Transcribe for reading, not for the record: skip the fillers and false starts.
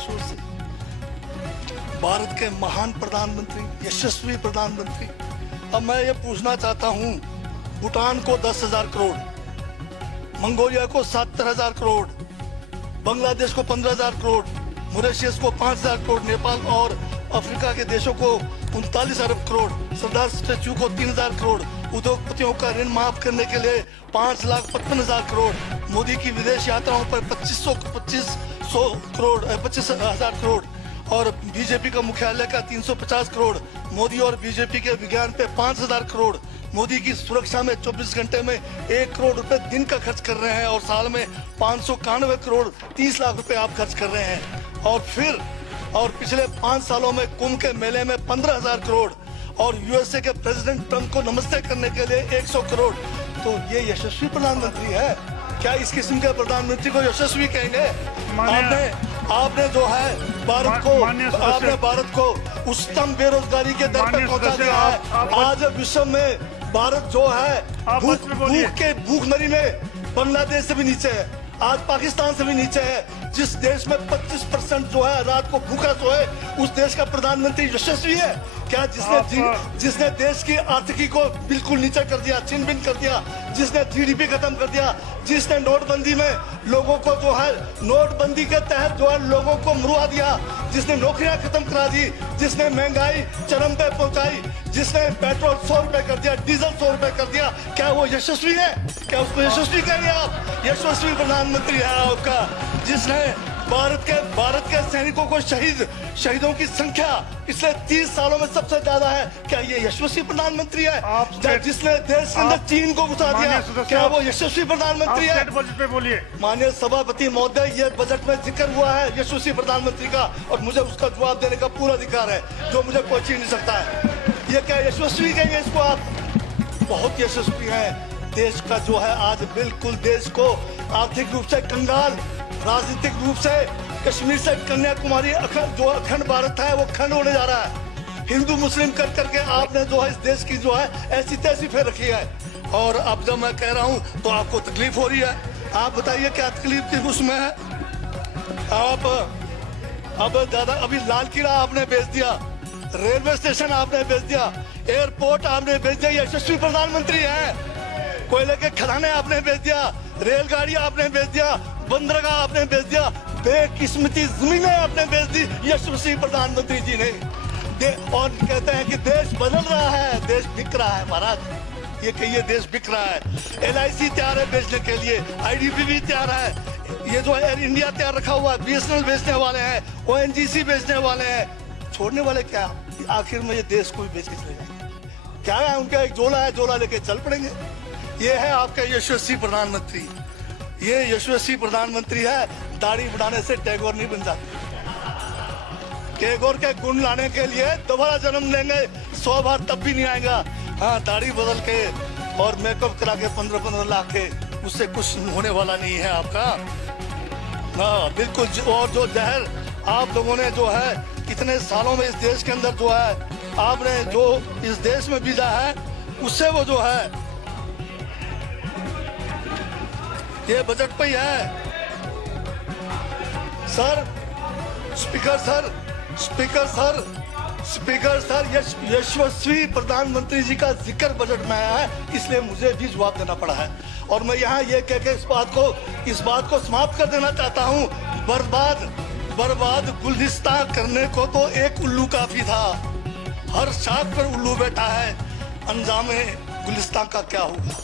जोर से। भारत के महान प्रधानमंत्री, यशस्वी प्रधानमंत्री। अब मैं ये पूछना चाहता हूँ, भूटान को 10,000 करोड़, मंगोलिया को 70,000 करोड़, बांग्लादेश को 15,000 करोड़, मॉरिशस को 5,000 करोड़, नेपाल और अफ्रीका के देशों को 39 अरब करोड़, सरदार स्टैचू को 3,000 करोड़, उद्योगपतियों का ऋण माफ करने के लिए 5,55,000 करोड़, मोदी की विदेश यात्राओं पर 25,000 करोड़ और बीजेपी का मुख्यालय का 350 करोड़, मोदी और बीजेपी के विज्ञान पे 5,000 करोड़, मोदी की सुरक्षा में 24 घंटे में 1 करोड़ रुपए दिन का खर्च कर रहे हैं और साल में 591 करोड़ 30 लाख रुपए आप खर्च कर रहे हैं। और पिछले 5 सालों में कुंभ के मेले में 15,000 करोड़ और यूएसए के प्रेसिडेंट ट्रंप को नमस्ते करने के लिए 100 करोड़। तो ये यशस्वी प्रधानमंत्री है क्या? इस किस्म के प्रधानमंत्री को यशस्वी कहेंगे? आपने जो है भारत को उच्चतम बेरोजगारी के दर पर पहुंचा दिया है। आज विश्व में भारत जो है भूखमरी में बांग्लादेश से भी नीचे है, आज पाकिस्तान से भी नीचे है। जिस देश में 25% जो है रात को भूखा सोए, उस देश का प्रधानमंत्री यशस्वी है क्या? जिसने देश की आर्थिकी को बिल्कुल नीचे कर दिया, छिन भिन कर दिया, जिसने जीडीपी खत्म कर दिया, जिसने नोटबंदी में लोगों को जो है नोटबंदी के तहत जो है लोगों को मरवा दिया, जिसने नौकरियां खत्म करा दी, जिसने महंगाई चरम पे पहुंचाई, जिसने पेट्रोल 100 रुपए कर दिया, डीजल 100 रुपए कर दिया, क्या वो यशस्वी है? क्या उसको यशस्वी कहेंगे आप? यशस्वी प्रधानमंत्री है आपका, जिसने भारत के सैनिकों को शहीदों की संख्या पिछले 30 सालों में सबसे ज्यादा है। क्या ये यशस्वी प्रधानमंत्री है? जिसने देश के अंदर चीन को घुसा दिया, क्या वो यशस्वी प्रधानमंत्री है? बजट पे बोलिए। माननीय सभापति महोदय, ये बजट में जिक्र हुआ है यशस्वी प्रधानमंत्री का और मुझे उसका जवाब देने का पूरा अधिकार है, जो मुझे कोई छीन नहीं सकता है। ये क्या यशस्वी कहेंगे इसको आप? बहुत यशस्वी है। देश का जो है आज बिल्कुल देश को आर्थिक रूप से कंगाल, राजनीतिक रूप से कश्मीर से कन्याकुमारी जो अखंड भारत है वो खंड होने जा रहा है। हिंदू मुस्लिम कर करके आपने जो है इस देश की जो है ऐसी तैसी फेर रखी है। और अब जब मैं कह रहा हूँ तो आपको तकलीफ हो रही है। आप बताइए क्या तकलीफ थी उसमें है? आप अब ज्यादा अभी लाल किला आपने बेच दिया, रेलवे स्टेशन आपने बेच दिया, एयरपोर्ट आपने बेच दिया। यशस्वी प्रधानमंत्री है। कोयले के खदाने आपने बेच दिया, रेलगाड़ी आपने बेच दिया, बंदरगाह आपने बेच दिया, बेकिस्मती जमीनें आपने बेच दी यशस्वी प्रधानमंत्री जी ने। और कहते हैं कि देश बदल रहा है, देश बिक रहा है। महाराज ये कहिए देश बिक रहा है। LIC तैयार है बेचने के लिए, IDB भी तैयार है, ये जो एयर इंडिया तैयार रखा हुआ है, BSNL बेचने वाले हैं, ONGC बेचने वाले हैं। छोड़ने वाले क्या? आखिर में ये देश को भी बेच के चले जाएंगे। क्या है उनका एक झोला है, झोला लेके चल पड़ेंगे। ये है आपका यशस्वी प्रधानमंत्री। ये यशस्वी प्रधानमंत्री है। दाढ़ी बढ़ाने से टैगोर नहीं बन जाते। टैगोर के गुण लाने के लिए दोबारा जन्म लेंगे 100 बार, तब भी नहीं आएगा। हाँ, दाढ़ी बदल के और मेकअप करा के 15-15 लाख के, उससे कुछ होने वाला नहीं है आपका। हाँ बिल्कुल। और जो जहर आप लोगों ने जो है कितने सालों में इस देश के अंदर जो है आपने जो इस देश में बीजा है, उससे वो जो है ये बजट पे ही है। सर स्पीकर सर यशस्वी प्रधानमंत्री जी का जिक्र बजट में आया है, इसलिए मुझे भी जवाब देना पड़ा है। और मैं यहाँ ये कह के इस बात को समाप्त कर देना चाहता हूँ। बर्बाद गुलिस्तान करने को तो एक उल्लू काफी था, हर शाख पर उल्लू बैठा है, अंजामे गुलिस्तान का क्या होगा?